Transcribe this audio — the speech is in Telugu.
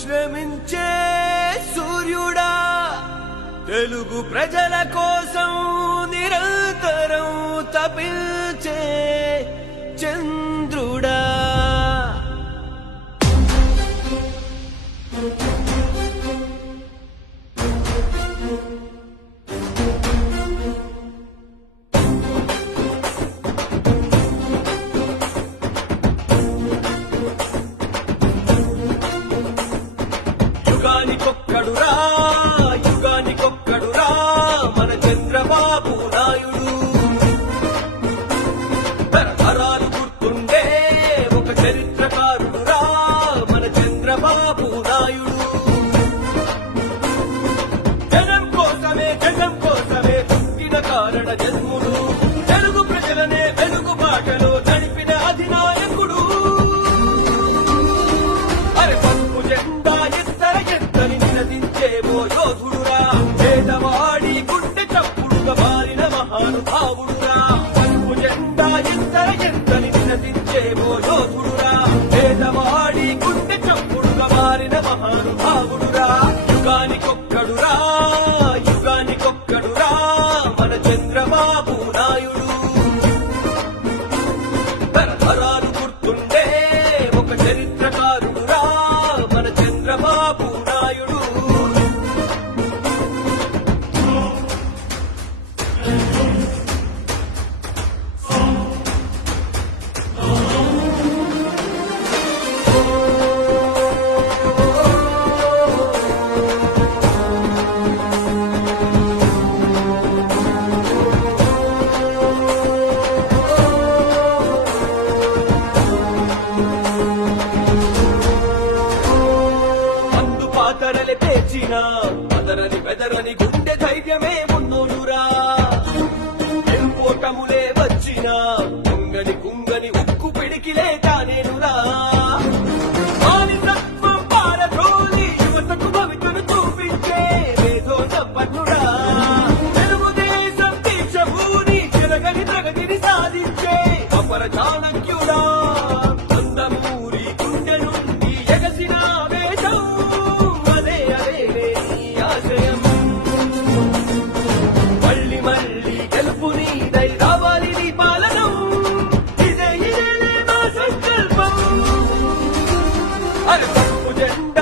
శ్రమించే సూర్యుడా, తెలుగు ప్రజల కోసం నిరంతరం తపించే చంద్రుడా. యుగానికొక్కడురా యుగానికొక్కడురా మన చంద్రబాబు నాయుడు. తరతరాలు గుర్తుండే ఒక చరిత్రకారుడురా మన చంద్రబాబు నాయుడు. జనం కోసమే పుట్టిన కారణ జన్ముడు, తెలుగు ప్రజలనే వెలుగు బాటలో నడిపిన అధినాయకుడు. అరే పప్పు జెండా ఎత్తని నినదించేవో యోధుడురా, పేదవాడి గుండె చప్పుడుగా మారిన మహానుభావుడురా. పప్పు జెండా ఎత్తని నినదించేవో యోధుడురా, పేదవాడి గుండె చప్పుడుగా మారిన మహానుభావుడురా. యుగానికొక్కడురా యుగానికొక్కడురా మన చంద్రబాబు నాయుడు. తరతరాలు గుర్తుండే ఒక చరిత్రకారుడురా మన చంద్రబాబు నాయుడు. పాతరలి పేచిన పదరని పెద